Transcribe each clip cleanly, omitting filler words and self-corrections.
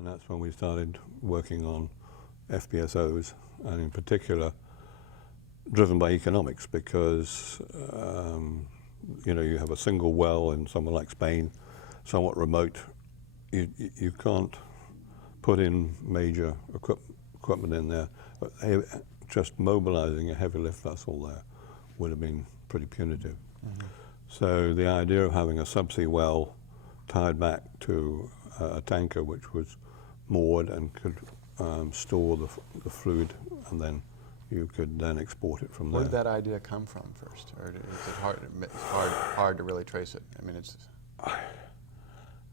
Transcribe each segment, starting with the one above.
And that's when we started working on FPSOs, and in particular driven by economics, because you know, you have a single well in somewhere like Spain, somewhat remote. You can't put in major equipment in there. But just mobilizing a heavy lift vessel there would have been pretty punitive. So the idea of having a subsea well tied back to a tanker which was moored and could store the fluid, and then you could then export it from there. Where did that idea come from first, or is it hard to really trace it? I mean, it's.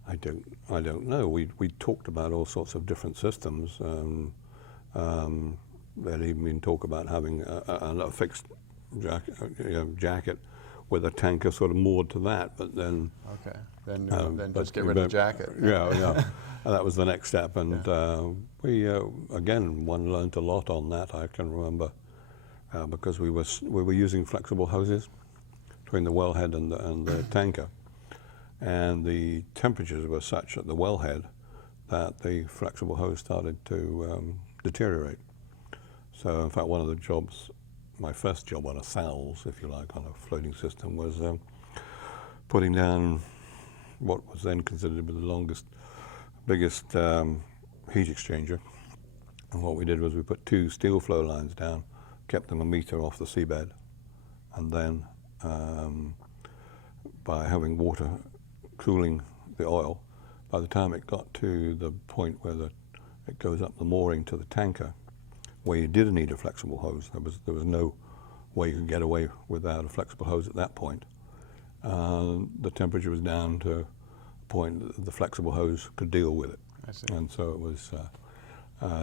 I don't know. We talked about all sorts of different systems. There'd even been talk about having a fixed jacket with a tanker sort of moored to that, but then. Okay. Then just get rid of the jacket. Yeah. That was the next step, and we again learned a lot on that. I can remember because we were using flexible hoses between the wellhead and the tanker, and the temperatures were such at the wellhead that the flexible hose started to deteriorate. So in fact, one of the jobs, my first job on a SALS, if you like, on a floating system, was putting down what was then considered to be the biggest heat exchanger. And what we did was we put 2 steel flow lines down, kept them a meter off the seabed, and then by having water cooling the oil, by the time it got to the point where it goes up the mooring to the tanker, where you did need a flexible hose, there was no way you could get away without a flexible hose at that point. The temperature was down to a point that the flexible hose could deal with it. I see. And so it was,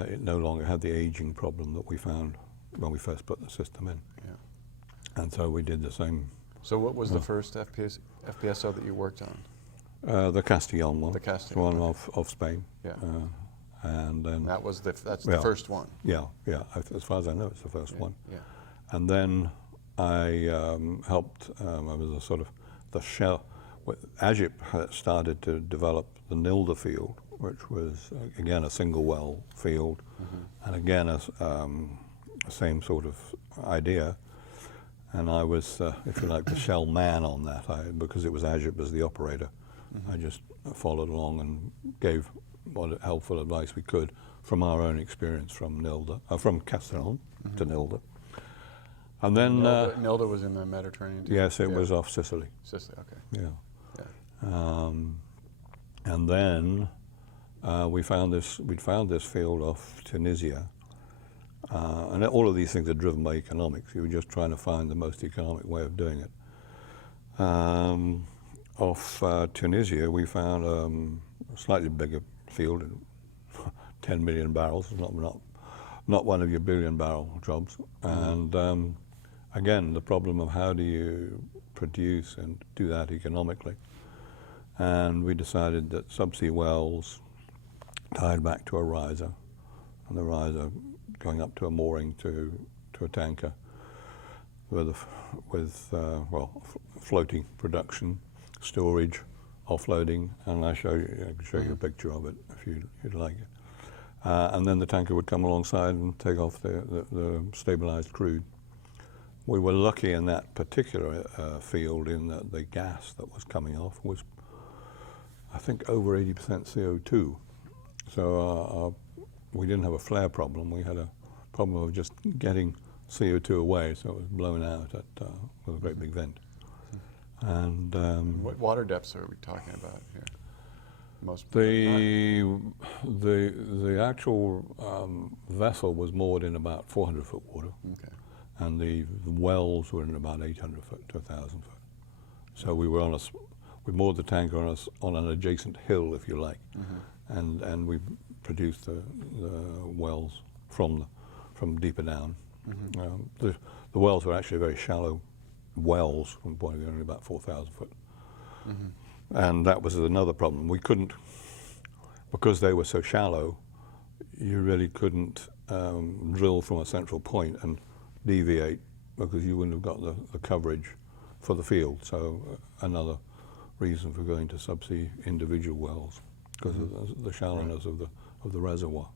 it no longer had the aging problem that we found when we first put the system in. Yeah. And so we did the same. So what was the first FPSO that you worked on? The Castellon one. The Castellon. One of Spain. Yeah. And then that's the first one. Yeah. As far as I know, it's the first one. Yeah. And then I helped. I was a sort of the shell. Agip had started to develop the Nilda field, which was again a single well field, and again a same sort of idea. And I was, if you like, the shell man on that, because it was Agip as the operator. I just followed along and gave what helpful advice we could from our own experience from Nilda, from Castellon to Nilda. And then Nilda was in the Mediterranean too? Yes, it was off Sicily. Sicily, okay. Yeah. And then we'd found this field off Tunisia. And all of these things are driven by economics. You were just trying to find the most economic way of doing it. Off Tunisia, we found a slightly bigger field, 10 million barrels, not one of your billion barrel jobs. And again, the problem of how do you produce and do that economically. And we decided that subsea wells tied back to a riser, and the riser going up to a mooring to a tanker with floating production, storage, offloading, and I can show you a picture of it if you'd like it. And then the tanker would come alongside and take off the stabilized crude. We were lucky in that particular field in that the gas that was coming off was, I think, over 80% CO2. So we didn't have a flare problem. We had a problem of just getting CO2 away, so it was blown out with a great big vent. And what water depths are we talking about here? The actual vessel was moored in about 400-foot water. Okay. And the wells were in about 800 foot to 1,000 foot. So we were we moored the tanker on an adjacent hill, if you like, and we produced the wells from deeper down. The wells were actually very shallow wells from the point of view, only about 4,000 foot. And that was another problem. We couldn't, because they were so shallow, you really couldn't drill from a central point and deviate, because you wouldn't have got the coverage for the field. So another reason for going to subsea individual wells. because of the shallowness of the reservoir.